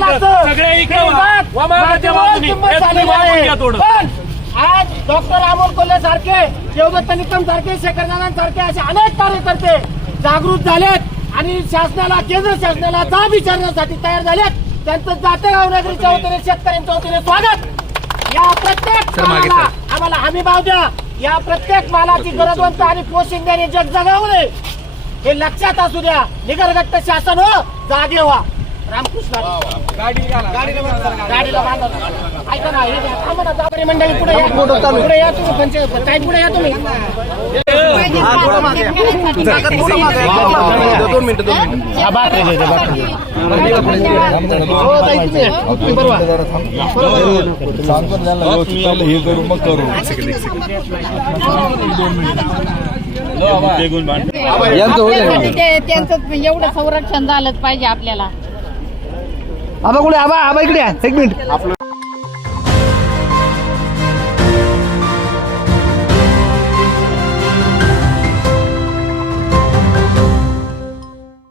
सगळे इकडे आज डॉक्टर अमोल कोल्हे सारखे देवदत्त निकम सारखे शेखर सारखे असे अनेक कार्यकर्ते जागृत झालेत आणि शासनाला केंद्र शासनाला जाब विचारण्यासाठी तयार झालेत. त्यांचं जातेगाव नगरीच्या वतीने शेतकऱ्यांच्या वतीने स्वागत. या प्रत्येक मालाला आम्हाला हमी भाव द्या. या प्रत्येक मालाची गरजवंत आणि पोशिंद्याने जग जगावू नये हे लक्षात असू द्या. निगरगट्ट शासन हो जागे व्हा. रामकृष्ण. हरी. गाडीला बांधा ऐका ना हे घ्या. थांबा ना व्यापारी मंडळी पुढे या. पुढे या तुम्ही पंच काय पुढे या तुम्ही. हे करू मग. करू ते त्यांचं एवढं संरक्षण झालंच पाहिजे आपल्याला. आबा कुठे? आबा आबा इकडे एक मिनिट.